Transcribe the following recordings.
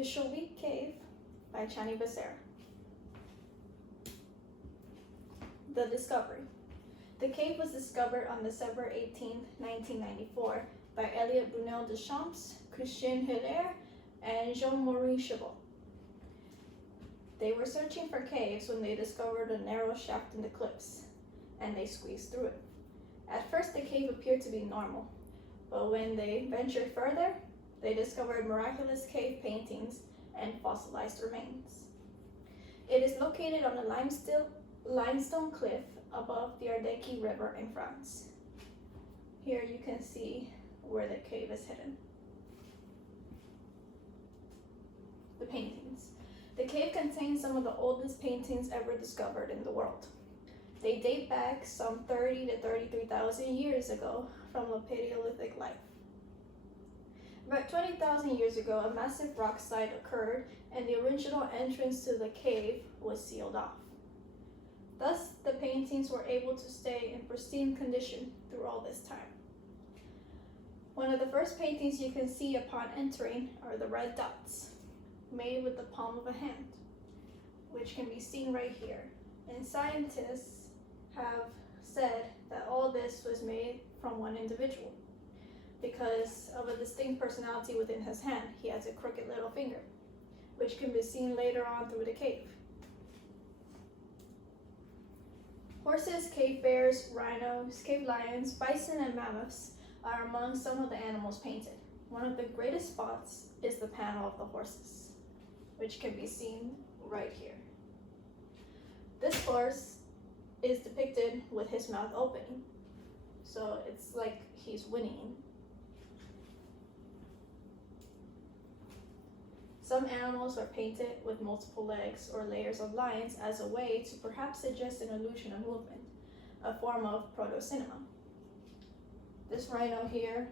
The Chauvet Cave by Chauvet Cave. The discovery. The cave was discovered on December 18, 1994 by Elliot Brunel Deschamps, Christian Hilaire, and Jean-Marie Chabot. They were searching for caves when they discovered a narrow shaft in the cliffs, and they squeezed through it. At first, the cave appeared to be normal, but when they ventured further, they discovered miraculous cave paintings and fossilized remains. It is located on a limestone cliff above the Ardèche River in France. Here you can see where the cave is hidden. The paintings. The cave contains some of the oldest paintings ever discovered in the world. They date back some 30 to 33,000 years ago from the Paleolithic life. About 20,000 years ago, a massive rock slide occurred and the original entrance to the cave was sealed off. Thus, the paintings were able to stay in pristine condition through all this time. One of the first paintings you can see upon entering are the red dots, made with the palm of a hand, which can be seen right here. And scientists have said that all this was made from one individual. Because of a distinct personality within his hand, he has a crooked little finger, which can be seen later on through the cave. Horses, cave bears, rhinos, cave lions, bison, and mammoths are among some of the animals painted. One of the greatest spots is the panel of the horses, which can be seen right here. This horse is depicted with his mouth opening, so it's like he's whinnying. Some animals are painted with multiple legs or layers of lines as a way to perhaps suggest an illusion of movement, a form of proto-cinema. This rhino here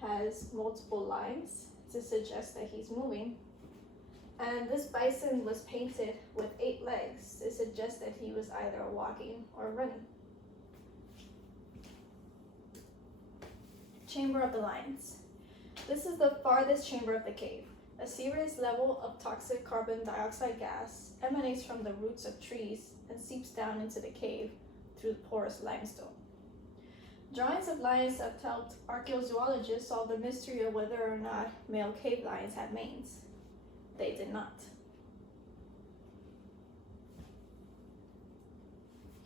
has multiple lines to suggest that he's moving, and this bison was painted with 8 legs to suggest that he was either walking or running. Chamber of the Lions. This is the farthest chamber of the cave. A serious level of toxic carbon dioxide gas emanates from the roots of trees and seeps down into the cave through the porous limestone. Drawings of lions have helped archaeozoologists solve the mystery of whether or not male cave lions had manes. They did not.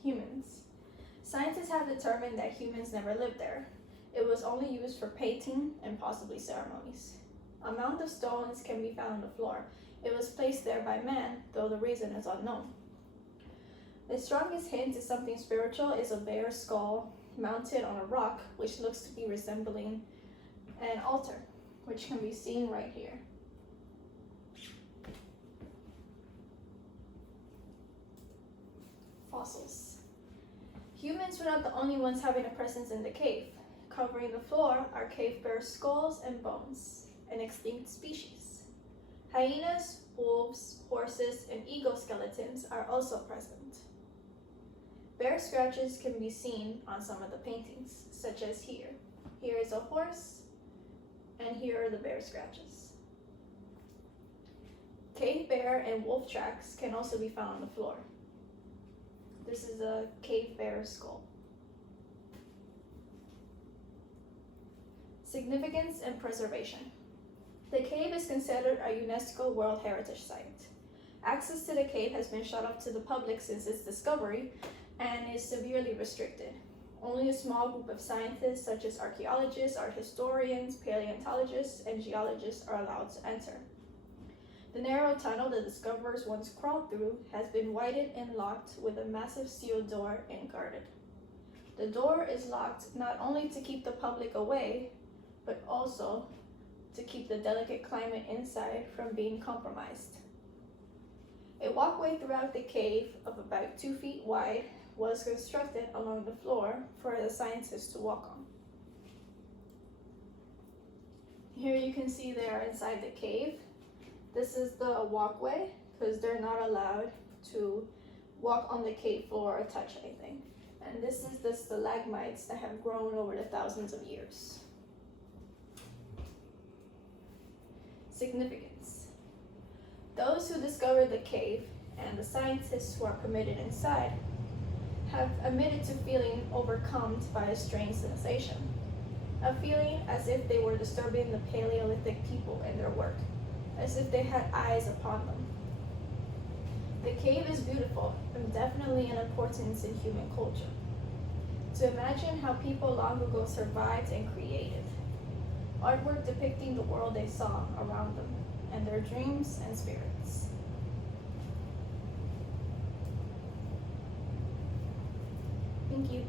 Humans. Scientists have determined that humans never lived there. It was only used for painting and possibly ceremonies. A mound of stones can be found on the floor. It was placed there by man, though the reason is unknown. The strongest hint to something spiritual is a bear's skull mounted on a rock, which looks to be resembling an altar, which can be seen right here. Fossils. Humans were not the only ones having a presence in the cave. Covering the floor are cave bear skulls and bones, an extinct species. Hyenas, wolves, horses, and eagle skeletons are also present. Bear scratches can be seen on some of the paintings, such as here. Here is a horse, and here are the bear scratches. Cave bear and wolf tracks can also be found on the floor. This is a cave bear skull. Significance and preservation. The cave is considered a UNESCO World Heritage Site. Access to the cave has been shut off to the public since its discovery and is severely restricted. Only a small group of scientists such as archaeologists, art historians, paleontologists, and geologists are allowed to enter. The narrow tunnel the discoverers once crawled through has been widened and locked with a massive steel door and guarded. The door is locked not only to keep the public away, but also to keep the delicate climate inside from being compromised. A walkway throughout the cave of about 2 feet wide was constructed along the floor for the scientists to walk on. Here you can see they are inside the cave. This is the walkway because they're not allowed to walk on the cave floor or touch anything. And this is the stalagmites that have grown over the thousands of years. Significance. Those who discovered the cave and the scientists who are committed inside have admitted to feeling overcome by a strange sensation, a feeling as if they were disturbing the Paleolithic people in their work, as if they had eyes upon them. The cave is beautiful and definitely an importance in human culture. To imagine how people long ago survived and created. Artwork depicting the world they saw around them and their dreams and spirits. Thank you.